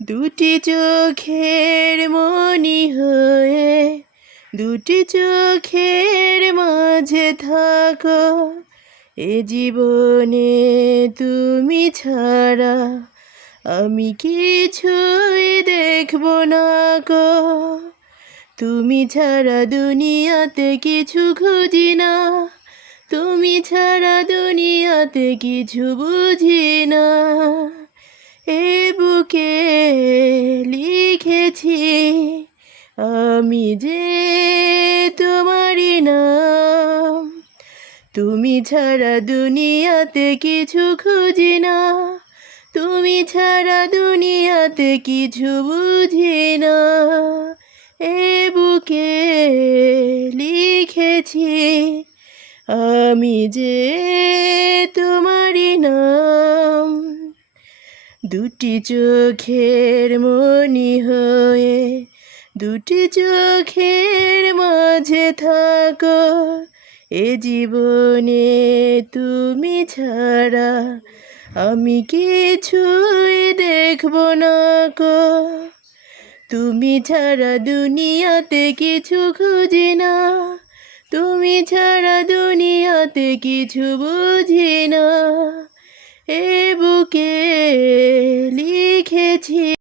দুটি চোখের মনি হয়ে দুটি চোখের মাঝে থাকো, এ জীবনে তুমি ছাড়া আমি কিছুই দেখব না গো। তুমি ছাড়া দুনিয়াতে কিছু খুঁজি না, তুমি ছাড়া দুনিয়াতে কিছু বুঝি না। এ বুকে লিখেছি আমি যে তোমারই নাম। তুমি ছাড়া দুনিয়াতে কিছু খুঁজি না, তুমি ছাড়া দুনিয়াতে কিছু বুঝি না। এ বুকে লিখেছি আমি যে তোমারই নাম। দুটি চোখের মনি হয়ে দুটি চোখের মাঝে থাকো, এ জীবনে তুমি ছাড়া আমি কিছুই দেখব না গো। তুমি ছাড়া দুনিয়াতে কিছু খুঁজি না, তুমি ছাড়া দুনিয়াতে কিছু বুঝি না। এ বুকে লিখেছি